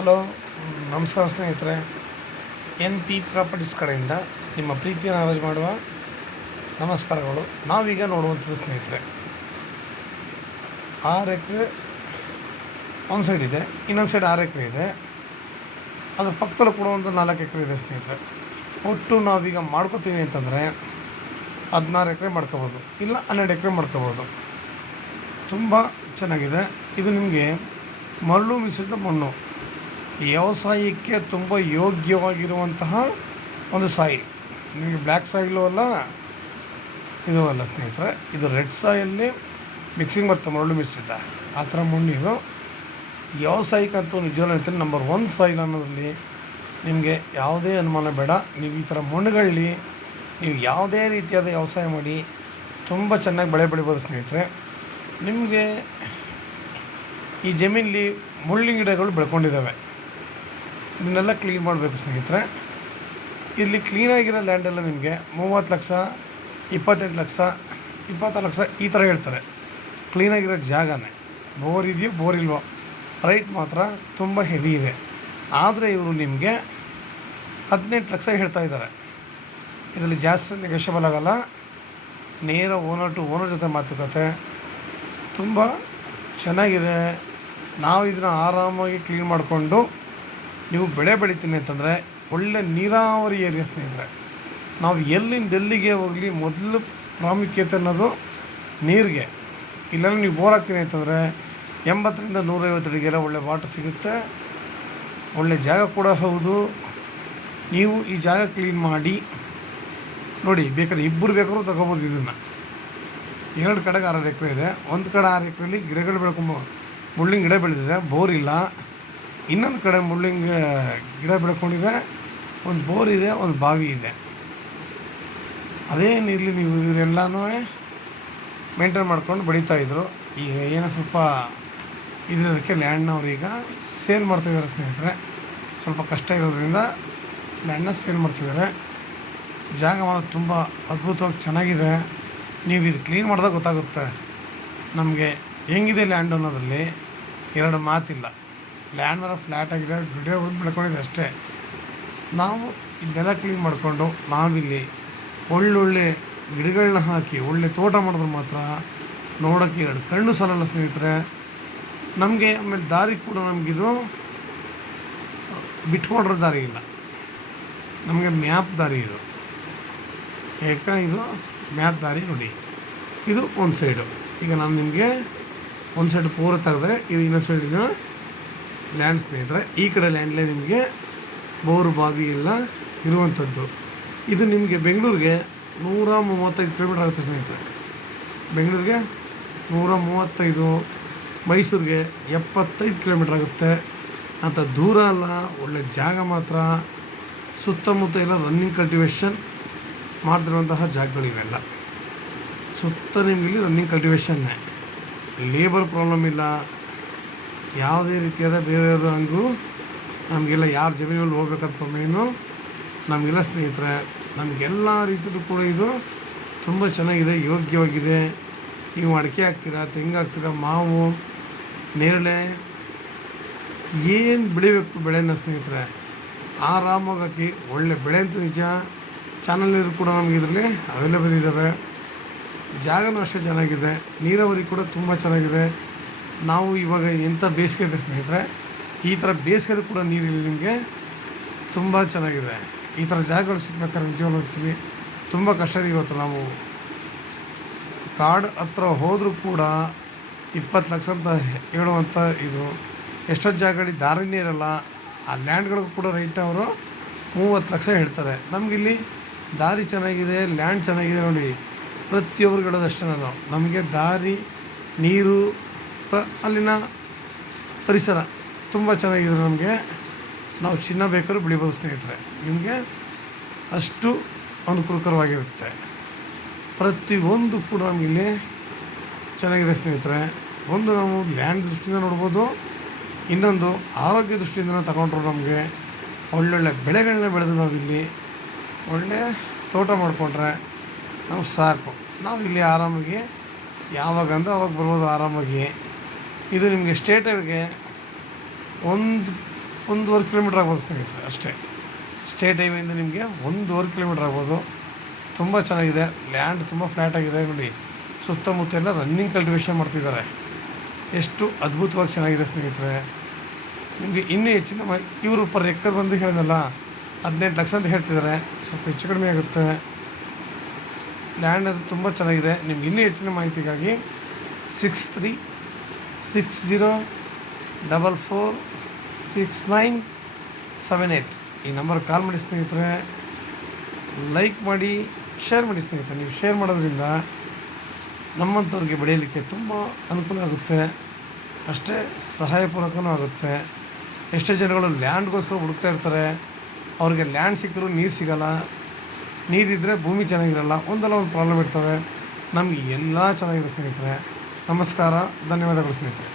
Hello, ನಮಸ್ಕಾರ ಸ್ನೇಹಿತರೆ. N P properties ಕಡೆಯಿಂದ ನಿಮ್ಮ ಪ್ರೀತಿಯನ್ನು ಅರೇಂಜ್ ಮಾಡುವ ನಮಸ್ಕಾರಗಳು. ನಾವೀಗ ನೋಡುವಂಥದ್ದು ಸ್ನೇಹಿತರೆ, 6 ಎಕರೆ ಒಂದು ಸೈಡ್ ಇದೆ, ಇನ್ನೊಂದು ಸೈಡ್ 6 ಎಕರೆ ಇದೆ. ಅದ್ರ ಪಕ್ಕದಲ್ಲೂ ಕೂಡ ಒಂದು 4 ಎಕರೆ ಇದೆ ಸ್ನೇಹಿತರೆ. ಒಟ್ಟು ನಾವೀಗ ಮಾಡ್ಕೋತೀವಿ ಅಂತಂದರೆ 16 ಎಕರೆ ಮಾಡ್ಕೋಬೋದು, ಇಲ್ಲ 12 ಎಕರೆ ಮಾಡ್ಕೋಬೋದು. ತುಂಬ ಚೆನ್ನಾಗಿದೆ. ಇದು ನಿಮಗೆ ಮರಳು ಮಿಶ್ರಿತ ಮಣ್ಣು, ವ್ಯವಸಾಯಕ್ಕೆ ತುಂಬ ಯೋಗ್ಯವಾಗಿರುವಂತಹ ಒಂದು ಸಾಯಿಲ್. ನಿಮಗೆ ಬ್ಲ್ಯಾಕ್ ಸಾಯಿಲು ಅಲ್ಲ, ಇದು ಅಲ್ಲ ಸ್ನೇಹಿತರೆ, ಇದು ರೆಡ್ ಸಾಯಲ್ಲಿ ಮಿಕ್ಸಿಂಗ್ ಬರ್ತದೆ, ಮರಳು ಮಿಶ್ರಿತ ಆ ಥರ ಮಣ್ಣು. ಇದು ವ್ಯವಸಾಯಕ್ಕಂತೂ ನಿಜವಾಗ್ಲೂ ಹೇಳ್ತೀನಿ, ನಂಬರ್ 1 ಸಾಯಿಲ್ ಅನ್ನೋದ್ರಲ್ಲಿ ನಿಮಗೆ ಯಾವುದೇ ಅನುಮಾನ ಬೇಡ. ನೀವು ಈ ಥರ ಮಣ್ಣುಗಳಲ್ಲಿ ನೀವು ಯಾವುದೇ ರೀತಿಯಾದ ವ್ಯವಸಾಯ ಮಾಡಿ ತುಂಬ ಚೆನ್ನಾಗಿ ಬೆಳೆ ಬೆಳಿಬೋದು ಸ್ನೇಹಿತರೆ. ನಿಮಗೆ ಈ ಜಮೀನಲ್ಲಿ ಮುಳ್ಳಿನ ಗಿಡಗಳು ಬೆಳ್ಕೊಂಡಿದ್ದಾವೆ, ಇದನ್ನೆಲ್ಲ ಕ್ಲೀನ್ ಮಾಡಬೇಕು ಸ್ನೇಹಿತರೆ. ಇಲ್ಲಿ ಕ್ಲೀನಾಗಿರೋ ಲ್ಯಾಂಡೆಲ್ಲ ನಿಮಗೆ 30 ಲಕ್ಷ, 28 ಲಕ್ಷ, 26 ಲಕ್ಷ ಈ ಥರ ಹೇಳ್ತಾರೆ. ಕ್ಲೀನಾಗಿರೋ ಜಾಗನೇ, ಬೋರ್ ಇದೆಯೋ ಬೋರ್ ಇಲ್ವೋ, ರೈಟ್ ಮಾತ್ರ ತುಂಬ ಹೆವಿ ಇದೆ. ಆದರೆ ಇವರು ನಿಮಗೆ 18 ಲಕ್ಷ ಹೇಳ್ತಾ ಇದ್ದಾರೆ. ಇದರಲ್ಲಿ ಜಾಸ್ತಿ ನೆಗೋಷಿಯಬಲ್ ಆಗೋಲ್ಲ. ನೇರ ಓನರ್ ಟು ಓನರ್ ಜೊತೆ ಮಾತುಕತೆ. ತುಂಬ ಚೆನ್ನಾಗಿದೆ. ನಾವು ಇದನ್ನು ಆರಾಮಾಗಿ ಕ್ಲೀನ್ ಮಾಡಿಕೊಂಡು ನೀವು ಬೆಳೆ ಬೆಳಿತೀನಿ ಅಂತಂದರೆ ಒಳ್ಳೆ ನೀರಾವರಿ ಏರಿಯಾ ಸ್ನೇಹಿತರೆ. ನಾವು ಎಲ್ಲಿಂದ ಎಲ್ಲಿಗೆ ಹೋಗಲಿ ಮೊದಲು ಪ್ರಾಮುಖ್ಯತೆ ಅನ್ನೋದು ನೀರಿಗೆ. ಇಲ್ಲೆಲ್ಲ ನೀವು ಬೋರ್ ಹಾಕ್ತೀನಿ ಅಂತಂದರೆ 80ರಿಂದ 150 ಅಡಿಗೆಲ್ಲ ಒಳ್ಳೆ ವಾಟರ್ ಸಿಗುತ್ತೆ. ಒಳ್ಳೆ ಜಾಗ ಕೂಡ ಹೌದು. ನೀವು ಈ ಜಾಗ ಕ್ಲೀನ್ ಮಾಡಿ ನೋಡಿ, ಬೇಕಾದ್ರೆ ಇಬ್ಬರು ಬೇಕಾದ್ರೂ ತಗೋಬೋದು. ಇದನ್ನು 2 ಕಡೆಗೆ 6 ಎಕರೆ ಇದೆ. ಒಂದು ಕಡೆ 6 ಎಕರೆಯಲ್ಲಿ ಗಿಡಗಳು ಮುಳ್ಳಿನ ಗಿಡ ಬೆಳೆದಿದೆ, ಬೋರ್ ಇಲ್ಲ. ಇನ್ನೊಂದು ಕಡೆ ಮುಳ್ಳಿನ ಗಿಡ ಬೆಳ್ಕೊಂಡಿದೆ, ಒಂದು ಬೋರ್ ಇದೆ, ಒಂದು ಬಾವಿ ಇದೆ. ಅದೇನಿರಲಿ, ನೀವು ಇವರೆಲ್ಲನೂ ಮೇಂಟೈನ್ ಮಾಡ್ಕೊಂಡು ಬೆಳೀತಾಯಿದ್ರು. ಈಗ ಏನೋ ಸ್ವಲ್ಪ ಇದಕ್ಕೆ ಲ್ಯಾಂಡ್ನ ಅವ್ರೀಗ ಸೇಲ್ ಮಾಡ್ತಾಯಿದ್ದಾರೆ ಸ್ನೇಹಿತರೆ. ಸ್ವಲ್ಪ ಕಷ್ಟ ಇರೋದ್ರಿಂದ ಲ್ಯಾಂಡ್ನ ಸೇಲ್ ಮಾಡ್ತಿದ್ದಾರೆ. ಜಾಗ ಮಾಡೋದು ತುಂಬ ಅದ್ಭುತವಾಗಿ ಚೆನ್ನಾಗಿದೆ. ನೀವು ಇದು ಕ್ಲೀನ್ ಮಾಡಿದಾಗ ಗೊತ್ತಾಗುತ್ತೆ ನಮಗೆ ಹೆಂಗಿದೆ ಲ್ಯಾಂಡ್ ಅನ್ನೋದ್ರಲ್ಲಿ. 2 ಮಾತಿಲ್ಲ. ಲ್ಯಾಂಡ್ ಮೇಲೆ ಫ್ಲ್ಯಾಟ್ ಆಗಿದೆ, ಗಿಡ ಬೆಳ್ಕೊಂಡಿದೆ ಅಷ್ಟೇ. ನಾವು ಇದನ್ನೆಲ್ಲ ಕ್ಲೀನ್ ಮಾಡಿಕೊಂಡು ನಾವಿಲ್ಲಿ ಒಳ್ಳೊಳ್ಳೆ ಗಿಡಗಳನ್ನ ಹಾಕಿ ಒಳ್ಳೆ ತೋಟ ಮಾಡಿದ್ರೆ ಮಾತ್ರ ನೋಡೋಕ್ಕೆ 2 ಕಣ್ಣು ಸಾಲಲ್ಲ ಸ್ನೇಹಿತರೆ. ನಮಗೆ ಆಮೇಲೆ ದಾರಿ ಕೂಡ ನಮಗಿದು ಬಿಟ್ಕೊಂಡಿರೋ ದಾರಿ ಇಲ್ಲ, ನಮಗೆ ಮ್ಯಾಪ್ ದಾರಿ ಇದು. ಇದು ಮ್ಯಾಪ್ ದಾರಿ ನೋಡಿ. ಇದು ಒಂದು ಸೈಡು. ಈಗ ನಾನು ನಿಮಗೆ ಒಂದು ಸೈಡ್ ಪೂರ ತೆಗೆದ್ರೆ ಇದು ಇನ್ನೊಂದು ಸೈಡಿನ ಲ್ಯಾಂಡ್ ಸ್ನೇಹಿತರೆ. ಈ ಕಡೆ ಲ್ಯಾಂಡ್ಲೇ ನಿಮಗೆ ಬೋರು ಬಾವಿ ಎಲ್ಲ ಇರುವಂಥದ್ದು. ಇದು ನಿಮಗೆ ಬೆಂಗಳೂರಿಗೆ 135 ಕಿಲೋಮೀಟ್ರ್ ಆಗುತ್ತೆ ಸ್ನೇಹಿತರೆ. ಬೆಂಗಳೂರಿಗೆ 135, ಮೈಸೂರಿಗೆ 75 ಕಿಲೋಮೀಟ್ರ್ ಆಗುತ್ತೆ. ಅಂತ ದೂರ ಅಲ್ಲ, ಒಳ್ಳೆ ಜಾಗ ಮಾತ್ರ. ಸುತ್ತಮುತ್ತ ಎಲ್ಲ ರನ್ನಿಂಗ್ ಕಲ್ಟಿವೇಷನ್ ಮಾಡ್ತಿರುವಂತಹ ಜಾಗಗಳಿವೆಲ್ಲ. ಸುತ್ತ ನಿಮಗಿಲ್ಲಿ ರನ್ನಿಂಗ್ ಕಲ್ಟಿವೇಷನ್ನೇ, ಲೇಬರ್ ಪ್ರಾಬ್ಲಮ್ ಇಲ್ಲ. ಯಾವುದೇ ರೀತಿಯಾದ ಬೇರೆಯವರು ಹಂಗೂ ನಮಗೆಲ್ಲ ಯಾರು ಜಮೀನಲ್ಲಿ ಹೋಗ್ಬೇಕಂತ ಮೇನು ನಮಗೆಲ್ಲ ಸ್ನೇಹಿತರೆ. ನಮಗೆಲ್ಲ ರೀತಿಯಲ್ಲೂ ಕೂಡ ಇದು ತುಂಬ ಚೆನ್ನಾಗಿದೆ, ಯೋಗ್ಯವಾಗಿದೆ. ನೀವು ಅಡಿಕೆ ಹಾಕ್ತೀರಾ, ತೆಂಗು ಹಾಕ್ತೀರಾ, ಮಾವು, ನೇರಳೆ, ಏನು ಬೆಳಿಬೇಕು ಬೆಳೆನ ಸ್ನೇಹಿತರೆ ಆರಾಮಾಗಿ ಹಾಕಿ ಒಳ್ಳೆ ಬೆಳೆ ಅಂತೂ ನಿಜ. ಚಾನಲ್ ಕೂಡ ನಮಗೆ ಇದರಲ್ಲಿ ಅವೈಲೇಬಲ್ ಇದ್ದಾವೆ. ಜಾಗನೂ ಅಷ್ಟೇ ಚೆನ್ನಾಗಿದೆ, ನೀರಾವರಿ ಕೂಡ ತುಂಬ ಚೆನ್ನಾಗಿದೆ. ನಾವು ಇವಾಗ ಎಂಥ ಬೇಸಿಗೆ ಇದೆ ಸ್ನೇಹಿತರೆ, ಈ ಥರ ಬೇಸಿಗೆ ಕೂಡ ನೀರಿಲ್ಲ ನಿಮಗೆ. ತುಂಬ ಚೆನ್ನಾಗಿದೆ. ಈ ಥರ ಜಾಗಗಳು ಸಿಗ್ಬೇಕಾದ್ರೆ ನಿಜವಾಗ್ಲೂ ಹೋಗ್ತೀವಿ, ತುಂಬ ಕಷ್ಟ ಇದೆ. ಇವತ್ತು ನಾವು ಕಾಡು ಹತ್ರ ಹೋದರೂ ಕೂಡ 20 ಲಕ್ಷ ಅಂತ ಹೇಳುವಂಥ ಇದು. ಎಷ್ಟೊಂದು ಜಾಗಗಳಿಗೆ ದಾರಿನೇ ಇರೋಲ್ಲ. ಆ ಲ್ಯಾಂಡ್ಗಳಿಗೂ ಕೂಡ ರೈಟ್ ಅವರು 30 ಲಕ್ಷ ಹೇಳ್ತಾರೆ. ನಮಗಿಲ್ಲಿ ದಾರಿ ಚೆನ್ನಾಗಿದೆ, ಲ್ಯಾಂಡ್ ಚೆನ್ನಾಗಿದೆ. ನೋಡಿ, ಪ್ರತಿಯೊಬ್ಬರು ಹೇಳೋದಷ್ಟೇ ನಾನು, ನಮಗೆ ದಾರಿ, ನೀರು, ಅಲ್ಲಿನ ಪರಿಸರ ತುಂಬ ಚೆನ್ನಾಗಿದೆ. ನಮಗೆ ನಾವು ಚಿನ್ನ ಬೇಕಾದ್ರೂ ಬೆಳಿಬೋದು ಸ್ನೇಹಿತರೆ. ನಿಮಗೆ ಅಷ್ಟು ಅನುಕೂಲಕರವಾಗಿರುತ್ತೆ. ಪ್ರತಿಯೊಂದು ಕೂಡ ನಮಗಿಲ್ಲಿ ಚೆನ್ನಾಗಿದೆ ಸ್ನೇಹಿತರೆ. ಒಂದು ನಾವು ಲ್ಯಾಂಡ್ ದೃಷ್ಟಿಯಿಂದ ನೋಡ್ಬೋದು, ಇನ್ನೊಂದು ಆರೋಗ್ಯ ದೃಷ್ಟಿಯಿಂದ ತಗೊಂಡ್ರು ನಮಗೆ ಒಳ್ಳೊಳ್ಳೆ ಬೆಳೆಗಳನ್ನ ಬೆಳೆದು ನಾವಿಲ್ಲಿ ಒಳ್ಳೆ ತೋಟ ಮಾಡಿಕೊಂಡ್ರೆ ನಾವು ಸಾಕು. ನಾವಿಲ್ಲಿ ಆರಾಮಾಗಿ ಯಾವಾಗಂದ್ರೆ ಅವಾಗ ಬರ್ಬೋದು ಆರಾಮಾಗಿ. ಇದು ನಿಮಗೆ ಸ್ಟೇಟಿಗೆ 1.5 ಕಿಲೋಮೀಟ್ರ್ ಆಗ್ಬೋದು ಸ್ನೇಹಿತರೆ ಅಷ್ಟೇ. ಸ್ಟೇಟ್ ಹೈವೇಯಿಂದ ನಿಮಗೆ 1.5 ಕಿಲೋಮೀಟ್ರ್ ಆಗ್ಬೋದು. ತುಂಬ ಚೆನ್ನಾಗಿದೆ, ಲ್ಯಾಂಡ್ ತುಂಬ ಫ್ಲ್ಯಾಟ್ ಆಗಿದೆ ನೋಡಿ. ಸುತ್ತಮುತ್ತ ಎಲ್ಲ ರನ್ನಿಂಗ್ ಕಲ್ಟಿವೇಷನ್ ಮಾಡ್ತಿದ್ದಾರೆ. ಎಷ್ಟು ಅದ್ಭುತವಾಗಿ ಚೆನ್ನಾಗಿದೆ ಸ್ನೇಹಿತರೆ. ನಿಮಗೆ ಇನ್ನೂ ಹೆಚ್ಚಿನ ಇವರು ಪರ್ ಎಕರ್ ಬಂದು ಹೇಳಿದಲ್ಲ 18 ಲಕ್ಷ ಅಂತ ಹೇಳ್ತಿದ್ದಾರೆ, ಸ್ವಲ್ಪ ಹೆಚ್ಚು ಕಡಿಮೆ ಆಗುತ್ತೆ. ಲ್ಯಾಂಡ್ ಅದು ತುಂಬ ಚೆನ್ನಾಗಿದೆ. ನಿಮ್ಗೆ ಇನ್ನೂ ಹೆಚ್ಚಿನ ಮಾಹಿತಿಗಾಗಿ 6360446978 ಈ ನಂಬರ್ ಕಾಲ್ ಮಾಡಿ ಸ್ನೇಹಿತರೆ. ಲೈಕ್ ಮಾಡಿ, ಶೇರ್ ಮಾಡಿ ಸ್ನೇಹಿತರೆ. ನೀವು ಶೇರ್ ಮಾಡೋದ್ರಿಂದ ನಮ್ಮಂಥವ್ರಿಗೆ ಬೆಳೆಯಲಿಕ್ಕೆ ತುಂಬ ಅನುಕೂಲ ಆಗುತ್ತೆ, ಅಷ್ಟೇ ಸಹಾಯಪೂರ್ವಕನೂ ಆಗುತ್ತೆ. ಎಷ್ಟೋ ಜನಗಳು ಲ್ಯಾಂಡ್ಗೋಸ್ಕರ ಹುಡುಕ್ತಾ ಇರ್ತಾರೆ, ಅವ್ರಿಗೆ ಲ್ಯಾಂಡ್ ಸಿಕ್ಕರೂ ನೀರು ಸಿಗೋಲ್ಲ, ನೀರಿದ್ದರೆ ಭೂಮಿ ಚೆನ್ನಾಗಿರಲ್ಲ, ಒಂದಲ್ಲ ಒಂದು ಪ್ರಾಬ್ಲಮ್ ಇರ್ತವೆ. ನಮಗೆ ಎಲ್ಲ ಚೆನ್ನಾಗಿದೆ ಸ್ನೇಹಿತರೆ. ನಮಸ್ಕಾರ, ಧನ್ಯವಾದಗಳು ಸ್ನೇಹಿತರೆ.